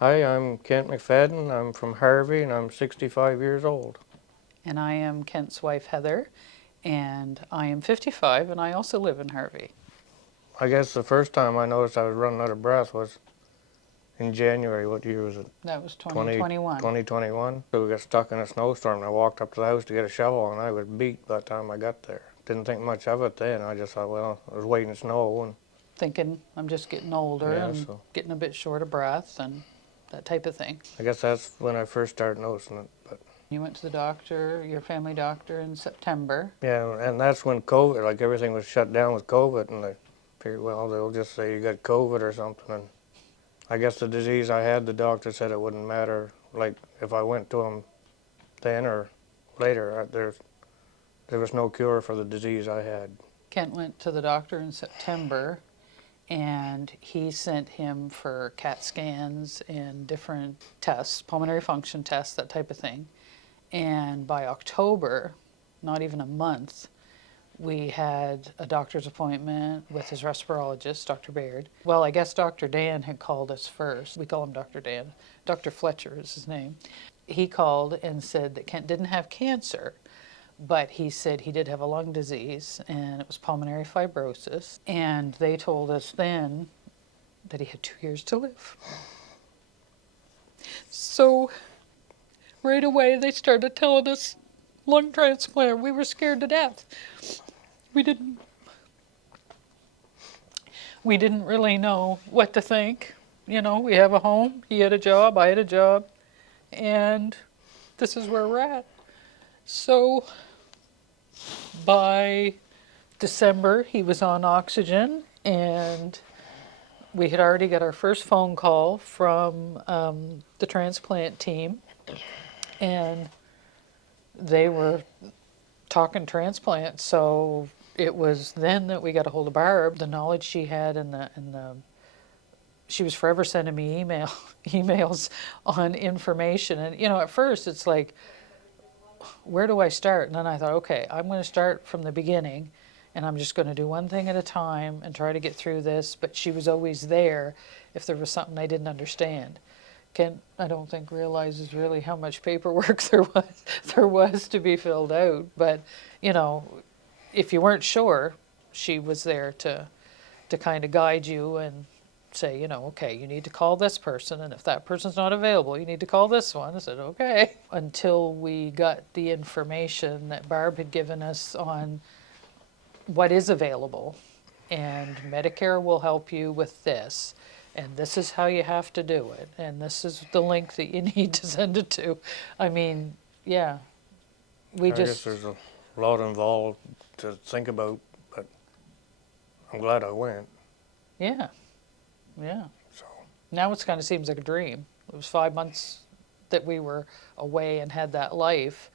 Hi, I'm Kent McFadden. I'm from Harvey and I'm 65 years old. And I am Kent's wife, Heather, and I am 55, and I also live in Harvey. I guess the first time I noticed I was running out of breath was in January. What year was it? That was 20, 2021. 2021. So we got stuck in a snowstorm and I walked up to the house to get a shovel and I was beat by the time I got there. Didn't think much of it then. I just thought, well, it was waiting to snow and Thinking I'm just getting older yeah, and so getting a bit short of breath and that type of thing. I guess that's when I first started noticing it. But You went to the doctor, your family doctor, in September. yeah, and that's when COVID, like everything was shut down with COVID and I figured, well, they'll just say you got COVID or something. And I guess the disease I had, the doctor said it wouldn't matter, like if I went to him then or later. There was no cure for the disease I had. Kent went to the doctor in September, and he sent him for CAT scans and different tests, pulmonary function tests, that type of thing. And by October, not even a month, we had a doctor's appointment with his respirologist, Dr. Baird. Well, I guess Dr. Dan had called us first. We call him Dr. Dan. Dr. Fletcher is his name. He called and said that Kent didn't have cancer, but he said he did have a lung disease and it was pulmonary fibrosis. And they told us then that he had 2 years to live. So right away they started telling us lung transplant. We were scared to death. We didn't we didn't really know what to think. You know, we have a home, he had a job, I had a job, and this is where we're at. So by December, he was on oxygen, and we had already got our first phone call from the transplant team, and they were talking transplant. So it was then that we got a hold of Barb, the knowledge she had, and the she was forever sending me emails on information. And you know, at first it's like, where do I start? And then I thought, okay, I'm going to start from the beginning, and I'm just going to do one thing at a time and try to get through this. But she was always there if there was something I didn't understand. Kent, I don't think, realizes really how much paperwork there was to be filled out. But you know, if you weren't sure, she was there to kind of guide you and say, you know, okay, you need to call this person, and if that person's not available, you need to call this one. I said, okay. Until we got the information that Barb had given us on what is available, and Medicare will help you with this, and this is how you have to do it, and this is the link that you need to send it to. I mean, yeah, we I guess just, there's a lot involved to think about, but I'm glad I went. yeah, yeah. So Now it kind of seems like a dream. It was 5 months that we were away and had that life,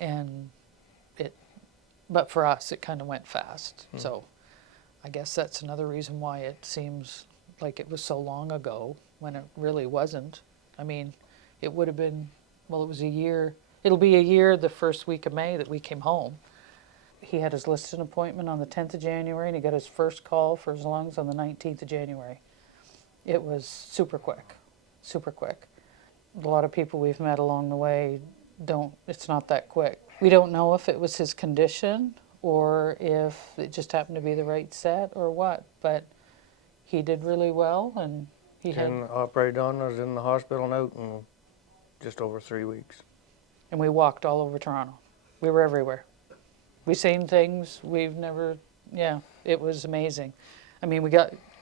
and it, but for us, it kind of went fast. So I guess that's another reason why it seems like it was so long ago when it really wasn't. I mean, it would have been, well, it was a year. It'll be a year the first week of May that we came home. He had his listed appointment on the 10th of January, and he got his first call for his lungs on the 19th of January. It was super quick, super quick. A lot of people we've met along the way it's not that quick. We don't know if it was his condition or if it just happened to be the right set or what, but he did really well, and he had, then operated on. I was in the hospital and out in just over 3 weeks. and we walked all over Toronto. We were everywhere. We seen things we've never, yeah, it was amazing. I mean,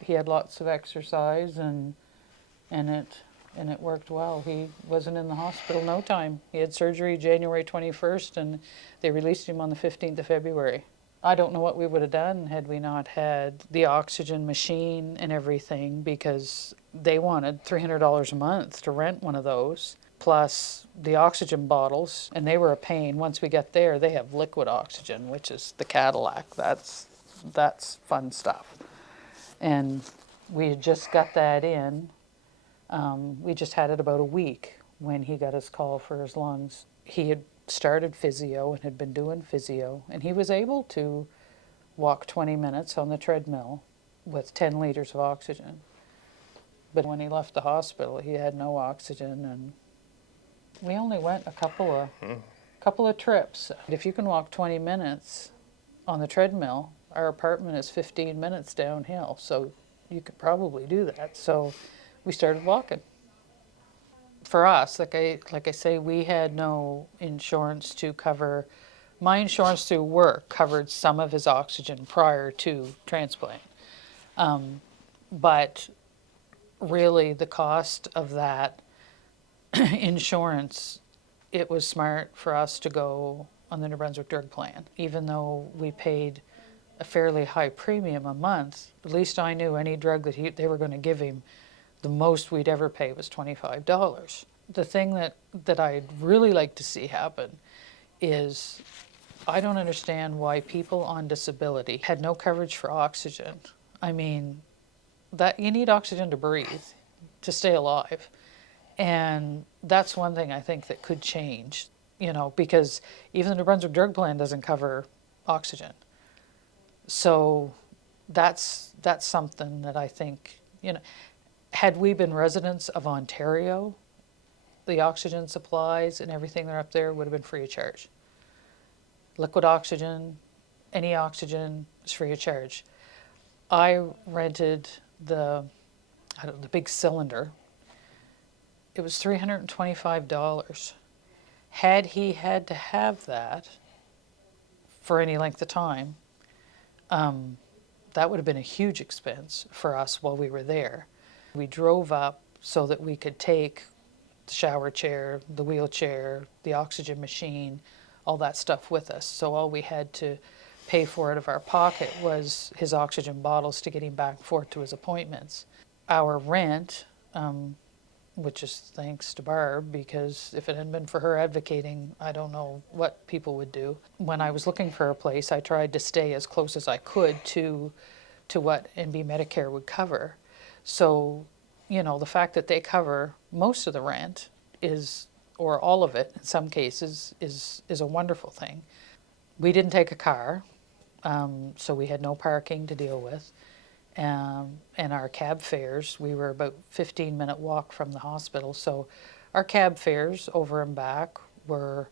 he had lots of exercise, and it worked well. He wasn't in the hospital no time. He had surgery January 21st, and they released him on the 15th of February. I don't know what we would have done had we not had the oxygen machine and everything, because they wanted $300 a month to rent one of those, plus the oxygen bottles, and they were a pain. Once we get there, they have liquid oxygen, which is the Cadillac. That's fun stuff. And we had just got that in. We just had it about a week when he got his call for his lungs. He had started physio and had been doing physio, and he was able to walk 20 minutes on the treadmill with 10 liters of oxygen. But when he left the hospital, he had no oxygen, and we only went a couple of trips. If you can walk 20 minutes on the treadmill, our apartment is 15 minutes downhill, so you could probably do that. So we started walking. For us, like I say, we had no insurance to cover. My insurance through work covered some of his oxygen prior to transplant, but really the cost of that insurance, it was smart for us to go on the New Brunswick drug plan, even though we paid a fairly high premium a month. At least I knew any drug that they were going to give him, the most we'd ever pay was $25. The thing that I'd really like to see happen is, I don't understand why people on disability had no coverage for oxygen. I mean, that you need oxygen to breathe, to stay alive. And that's one thing I think that could change, because even the New Brunswick drug plan doesn't cover oxygen. So that's something that I think, had we been residents of Ontario, the oxygen supplies and everything that are up there would have been free of charge. Liquid oxygen, any oxygen is free of charge. I rented the big cylinder. It was $325. Had he had to have that for any length of time, that would have been a huge expense for us while we were there. We drove up so that we could take the shower chair, the wheelchair, the oxygen machine, all that stuff with us. So all we had to pay for out of our pocket was his oxygen bottles to get him back and forth to his appointments. Our rent, which is thanks to Barb, because if it hadn't been for her advocating, I don't know what people would do. When I was looking for a place, I tried to stay as close as I could to what NB Medicare would cover. So, the fact that they cover most of the rent or all of it in some cases, is a wonderful thing. We didn't take a car, so we had no parking to deal with. And our cab fares, we were about 15-minute walk from the hospital, so our cab fares over and back were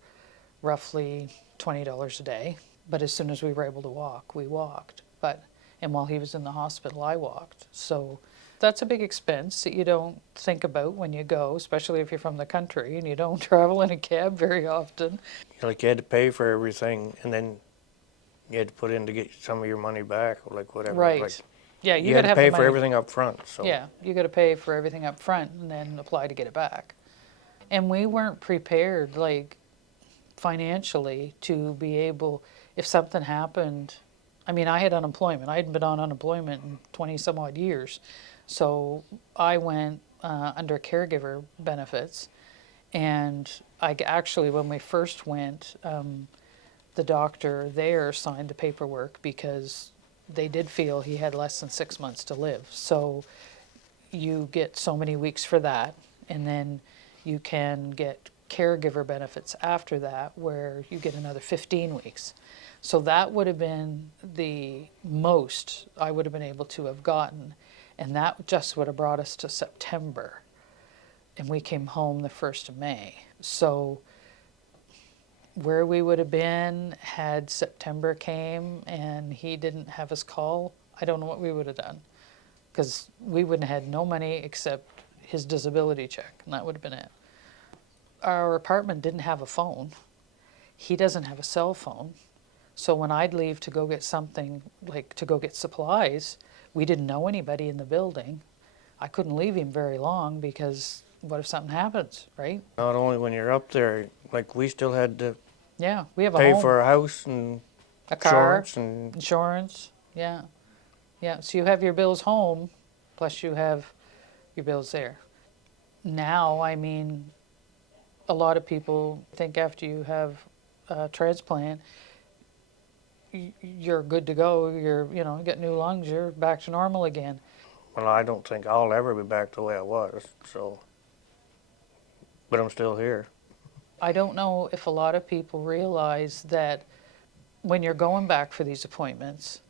roughly $20 a day. But as soon as we were able to walk, we walked. And while he was in the hospital, I walked. So that's a big expense that you don't think about when you go, especially if you're from the country and you don't travel in a cab very often. Like you had to pay for everything, and then you had to put in to get some of your money back, or like whatever. Right. Like, Yeah, you got had to to have pay the for money. everything up front. So Yeah, you got to pay for everything up front and then apply to get it back. And we weren't prepared, financially, to be able, if something happened. I mean, I had unemployment. I hadn't been on unemployment in 20 some odd years. So I went under caregiver benefits. And actually, when we first went, the doctor there signed the paperwork because they did feel he had less than 6 months to live. So you get so many weeks for that, and then you can get caregiver benefits after that where you get another 15 weeks. So that would have been the most I would have been able to have gotten, and that just would have brought us to September, and we came home the 1st of May. So where we would have been had September came and he didn't have his call, I don't know what we would have done, because we wouldn't have had no money except his disability check, and that would have been it. Our apartment didn't have a phone. He doesn't have a cell phone. So when I'd leave to go get something, like to go get supplies, we didn't know anybody in the building. I couldn't leave him very long because what if something happens, right? not only when you're up there, like we still had to Yeah, we have a pay home, for a house and a car, insurance and insurance, yeah. Yeah, so you have your bills home, plus you have your bills there. Now, I mean, a lot of people think after you have a transplant, you're good to go, you get new lungs, you're back to normal again. well, I don't think I'll ever be back the way I was. So, but I'm still here. I don't know if a lot of people realize that when you're going back for these appointments,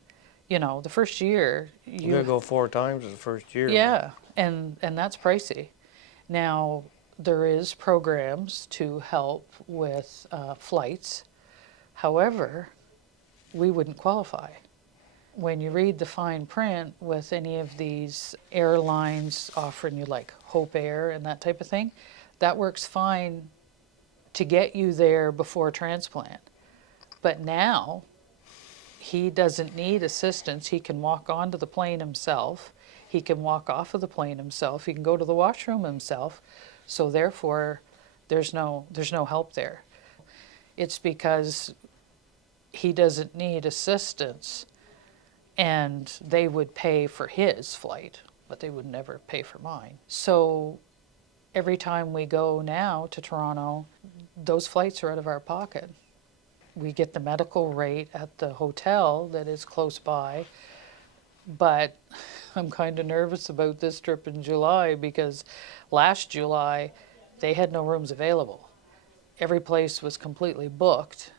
the first year You gotta go 4 times in the first year. yeah, and that's pricey. Now, there is programs to help with flights. However, we wouldn't qualify. When you read the fine print with any of these airlines offering you like Hope Air and that type of thing, that works fine to get you there before transplant. But now he doesn't need assistance. He can walk onto the plane himself. He can walk off of the plane himself. He can go to the washroom himself. So therefore, there's no help there. It's because he doesn't need assistance, and they would pay for his flight, but they would never pay for mine. So every time we go now to Toronto, those flights are out of our pocket. We get the medical rate at the hotel that is close by, but I'm kind of nervous about this trip in July because last July they had no rooms available. Every place was completely booked.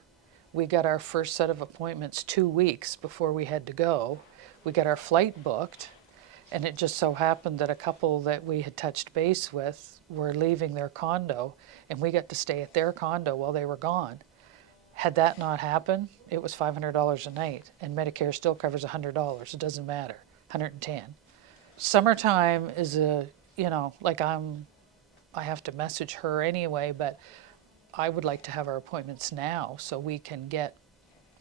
We got our first set of appointments 2 weeks before we had to go. We got our flight booked, and it just so happened that a couple that we had touched base with were leaving their condo, and we got to stay at their condo while they were gone. Had that not happened, it was $500 a night, and Medicare still covers $100. It doesn't matter, 110. Summertime is like I have to message her anyway, but I would like to have our appointments now so we can get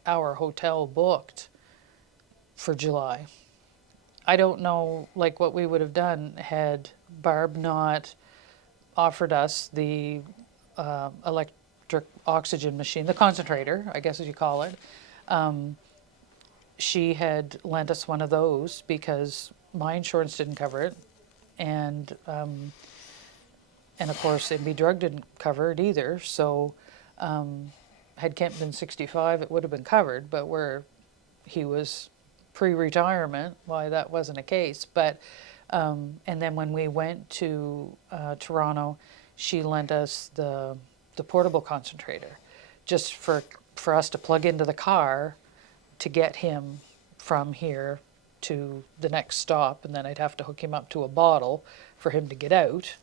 our hotel booked for July. I don't know what we would have done had Barb not offered us the electric oxygen machine, the concentrator, I guess as you call it. She had lent us one of those because my insurance didn't cover it, and of course MB Drug didn't cover it either. So had Kent been 65, it would have been covered, but where he was pre-retirement, why that wasn't a case. But and then when we went to Toronto, she lent us the portable concentrator, just for us to plug into the car to get him from here to the next stop, and then I'd have to hook him up to a bottle for him to get out,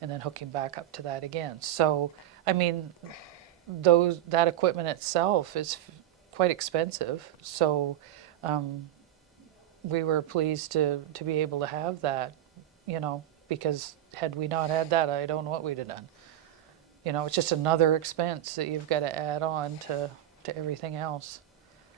and then hook him back up to that again. So, I mean, that equipment itself is quite expensive. So, we were pleased to be able to have that, because had we not had that, I don't know what we'd have done. It's just another expense that you've got to add on to everything else.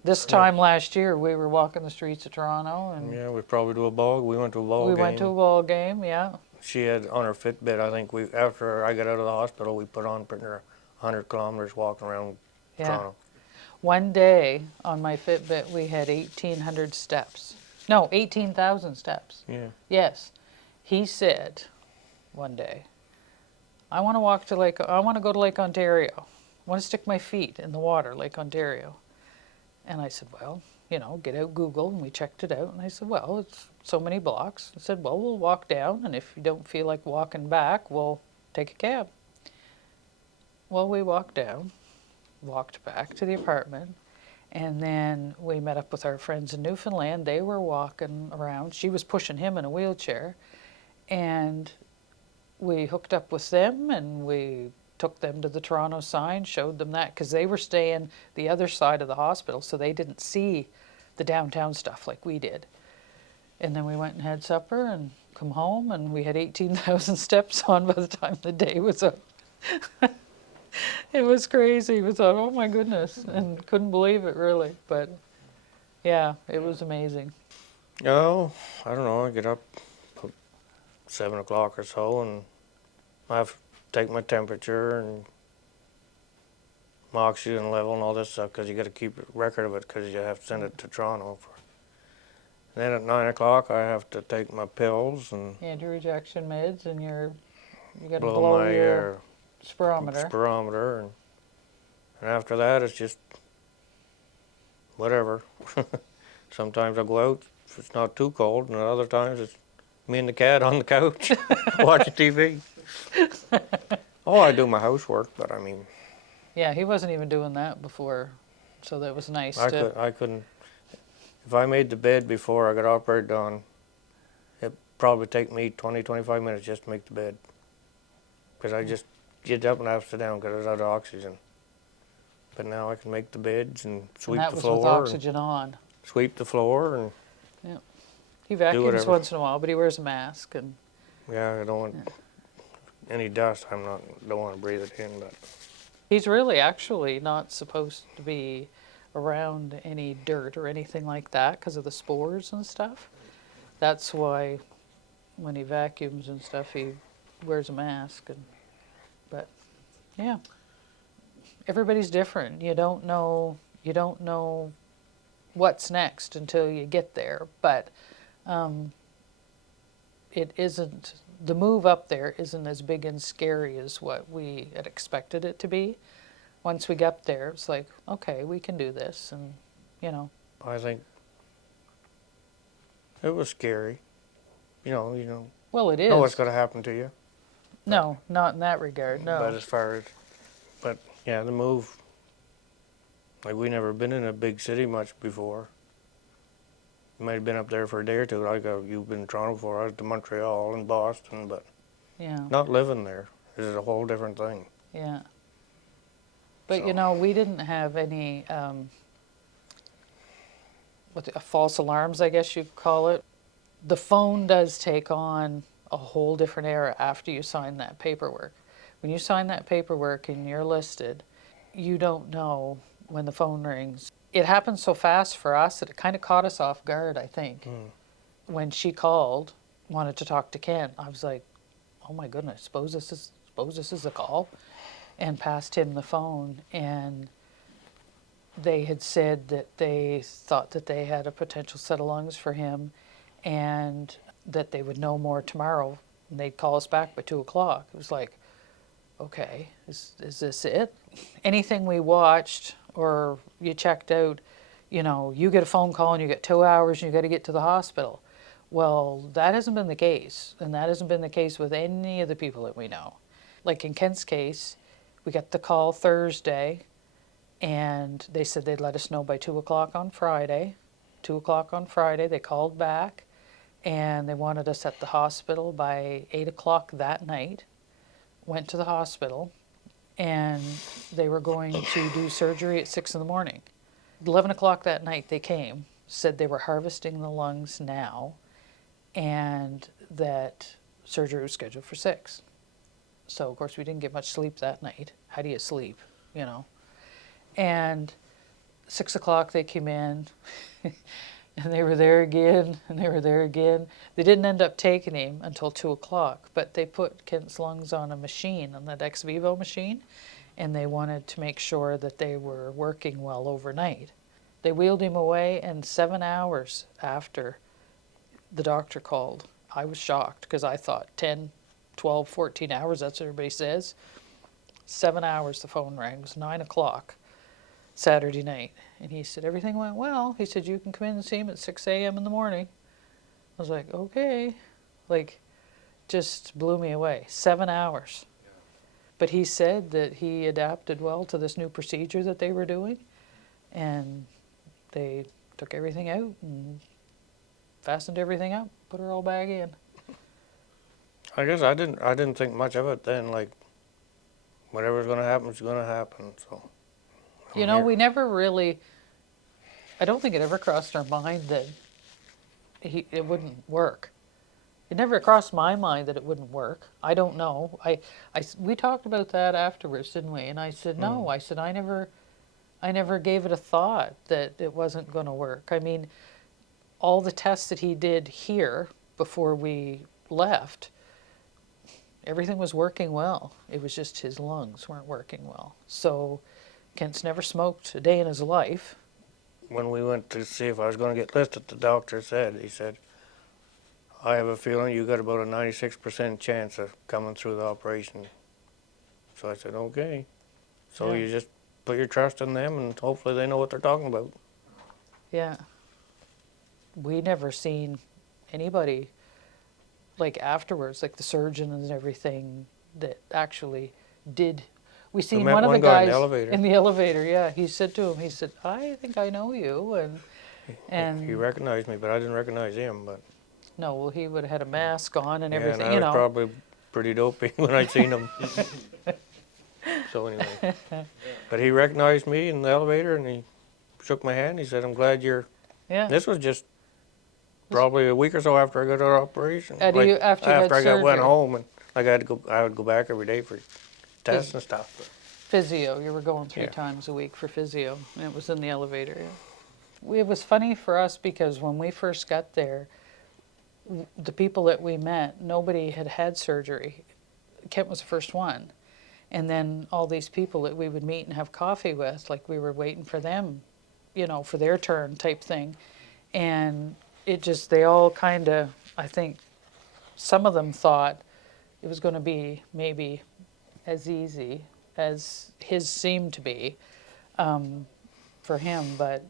This time last year, we were walking the streets of Toronto, and Yeah, we probably do a ball. We went to a ball game. we went to a ball game, yeah. She had on her Fitbit, I think after I got out of the hospital, we put on pretty near 100 kilometers walking around Toronto. One day on my Fitbit, we had 1,800 steps. No, 18,000 steps. Yeah. Yes. He said one day, I want to go to Lake Ontario. I want to stick my feet in the water, Lake Ontario. And I said, well, get out Google, and we checked it out. And I said, well, it's so many blocks. I said, well, we'll walk down, and if you don't feel like walking back, we'll take a cab. Well, we walked down, walked back to the apartment, and then we met up with our friends in Newfoundland. They were walking around. She was pushing him in a wheelchair, and we hooked up with them, and we took them to the Toronto sign, showed them that, because they were staying the other side of the hospital, so they didn't see the downtown stuff like we did. And then we went and had supper and come home, and we had 18,000 steps on by the time the day was up. It was crazy. We thought, oh my goodness, and couldn't believe it really. But yeah, it was amazing. Oh, I don't know. I get up 7 o'clock or so, and I have to take my temperature and my oxygen level and all this stuff, because you got to keep a record of it, because you have to send it to Toronto. Then at 9 o'clock, I have to take my pills and Anti-rejection meds, and you got to blow blow my your spirometer. spirometer, and after that, it's just whatever. Sometimes I go out if it's not too cold, and other times it's me and the cat on the couch watching TV. Oh, I do my housework, but I mean. Yeah, he wasn't even doing that before, so that was nice. I couldn't. If I made the bed before I got operated on, probably take me 20, 25 minutes just to make the bed. Because I just get up and I have to sit down because I was out of oxygen. But now I can make the beds and And sweep that the was with floor and oxygen on. sweep the floor and Yeah. He do vacuums whatever. once in a while, but he wears a mask. And Yeah, I don't want any dust. Don't want to breathe it in. But he's really actually not supposed to be around any dirt or anything like that because of the spores and stuff. That's why when he vacuums and stuff, he wears a mask. But yeah, everybody's different. You don't know. You don't know what's next until you get there. But it isn't. The move up there isn't as big and scary as what we had expected it to be. Once we got there, it's like, okay, we can do this, and you know. I think it was scary. You know, Well, it know what's is. going to happen to you. No, not in that regard. But No. as far as, but yeah, the move. Like we never been in a big city much before. Might have been up there for a day or two. Like you've been in Toronto before. I was to Montreal and Boston, but Yeah. not living there. This is a whole different thing. Yeah. But So. you know, we didn't have any false alarms, I guess you'd call it. The phone does take on a whole different era after you sign that paperwork. When you sign that paperwork and you're listed, you don't know when the phone rings. It happened so fast for us that it kind of caught us off guard, I think. When she called, wanted to talk to Ken, I was like, oh my goodness, suppose this is a call, and passed him the phone. And they had said that they thought that they had a potential set of lungs for him and that they would know more tomorrow. And they'd call us back by 2:00. It was like, okay, is this it? Anything we watched or you checked out, you know, you get a phone call and you get 2 hours and you got to get to the hospital. Well, that hasn't been the case, and that hasn't been the case with any of the people that we know. Like in Kent's case, we got the call Thursday, and they said they'd let us know by 2:00 on Friday. 2:00 on Friday, they called back, and they wanted us at the hospital by 8:00 that night. Went to the hospital, and they were going to do surgery at 6 in the morning. 11:00 that night they came, said they were harvesting the lungs now, and that surgery was scheduled for 6. So of course we didn't get much sleep that night. How do you sleep, you know? And 6:00 they came in, and they were there again, and they were there again. They didn't end up taking him until 2:00, but they put Kent's lungs on a machine, on that ex vivo machine, and they wanted to make sure that they were working well overnight. They wheeled him away, and 7 hours after the doctor called, I was shocked because I thought 10, 12, 14 hours, that's what everybody says. 7 hours the phone rang. It was 9:00 Saturday night. And he said, everything went well. He said, you can come in and see him at 6 a.m. in the morning. I was like, okay. Like, just blew me away. 7 hours. But he said that he adapted well to this new procedure that they were doing. And they took everything out and fastened everything up, put her all back in. I guess I didn't think much of it then. Like whatever's going to happen is going to happen. So. You know, we never really, I don't think it ever crossed our mind that it wouldn't work. It never crossed my mind that it wouldn't work. I don't know. We talked about that afterwards, didn't we? And I said, no. I said, I never gave it a thought that it wasn't going to work. I mean, all the tests that he did here before we left, everything was working well. It was just his lungs weren't working well. So Kent's never smoked a day in his life. When we went to see if I was going to get listed, the doctor said, he said, I have a feeling you got about a 96% chance of coming through the operation. So I said, okay. So Yeah. you just put your trust in them and hopefully they know what they're talking about. Yeah. We never seen anybody like afterwards, like the surgeon and everything that actually did. We seen met one of the one guy guys in the elevator. Yeah. He said to him, he said, I think I know you. And He recognized me, but I didn't recognize him. But No, well, he would have had a mask on and Yeah, everything, and I you was know. probably pretty dopey when I seen him. So anyway, but he recognized me in the elevator and he shook my hand. He said, "I'm glad you're." Yeah. This was just probably a week or so after I got out of operation. After Like you had went surgery. home and like I would go back every day for tests and stuff. Physio, you were going 3 times a week for physio, and it was in the elevator. Yeah. It was funny for us because when we first got there, the people that we met, nobody had had surgery. Kent was the first one. And then all these people that we would meet and have coffee with, like we were waiting for them, you know, for their turn type thing. And it just, they all kind of, I think some of them thought it was going to be maybe as easy as his seemed to be for him. But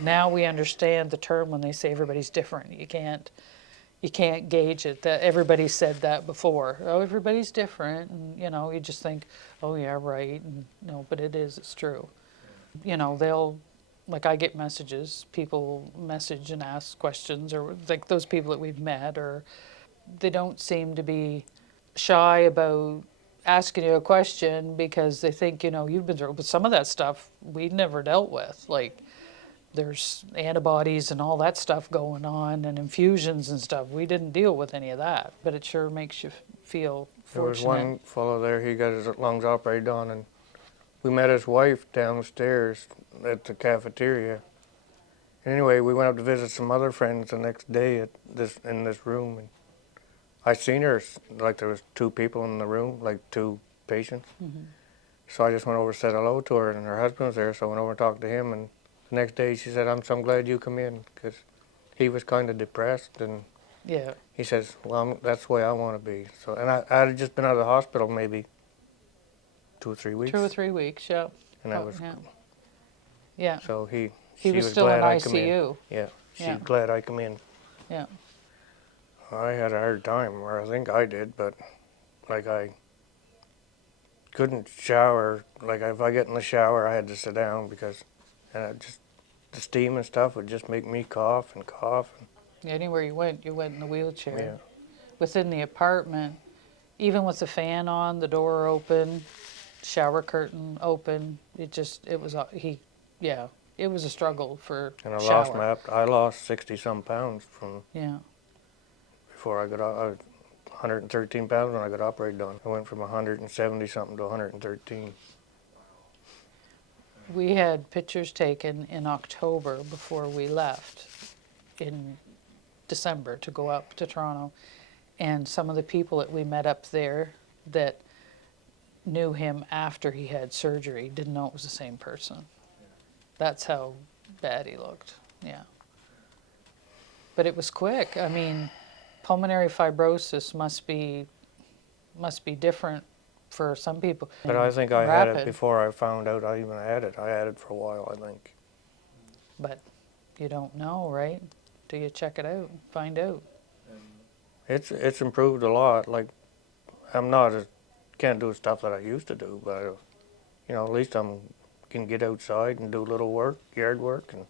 now we understand the term when they say everybody's different. You can't gauge it. That everybody said that before. Oh, everybody's different, and you know, you just think, oh yeah, right, and no, but it's true. You know, they'll, like I get messages, people message and ask questions, or like those people that we've met, or they don't seem to be shy about asking you a question because they think, you know, you've been through. But some of that stuff we never dealt with, like there's antibodies and all that stuff going on and infusions and stuff. We didn't deal with any of that, but it sure makes you feel There was fortunate. one fellow there, he got his lungs operated on, and we met his wife downstairs at the cafeteria. Anyway, we went up to visit some other friends the next day in this room, and I seen her, like there was 2 people in the room, like 2 patients. Mm-hmm. So I just went over and said hello to her, and her husband was there, so I went over and talked to him, and the next day she said, "I'm so glad you come in," because he was kind of depressed, and Yeah. he says, "Well, that's the way I want to be." So, and I had just been out of the hospital maybe 2 or 3 weeks. 2 or 3 weeks, yeah. And I was, yeah. so He she was was still in glad I come in. ICU. Yeah, she's Yeah. glad I come in. Yeah. I had a hard time, or I think I did, but like I couldn't shower. Like if I get in the shower, I had to sit down because, and it just the steam and stuff would just make me cough and cough. Anywhere you went in the wheelchair. Yeah. Within the apartment, even with the fan on, the door open, shower curtain open, it was it was a struggle for And shower. I lost 60 some pounds from Yeah. before I got I was 113 pounds when I got operated on. I went from 170 something to 113. We had pictures taken in October before we left in December to go up to Toronto. And some of the people that we met up there that knew him after he had surgery didn't know it was the same person. That's how bad he looked. Yeah. But it was quick. I mean, pulmonary fibrosis must be different for some people. But I think I had it Rapid, before I found out I even had it. I had it for a while, I think. but you don't know, right? Till you check it out, find out. It's improved a lot. Like I'm not as can't do stuff that I used to do, but you know at least can get outside and do a little work, yard work, and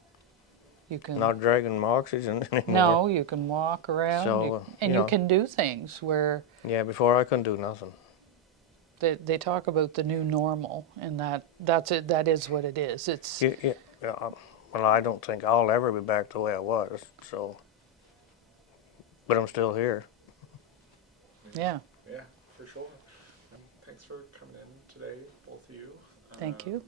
You can not dragging my oxygen anymore. No, you can walk around, So and you you know, can do things where yeah, before I couldn't do nothing. they talk about the new normal, and that's it. That is what it is. It's Yeah, well, I don't think I'll ever be back the way I was. So, but I'm still here. yeah. Yeah, for sure. Thanks for coming in today, both of you. Thank you.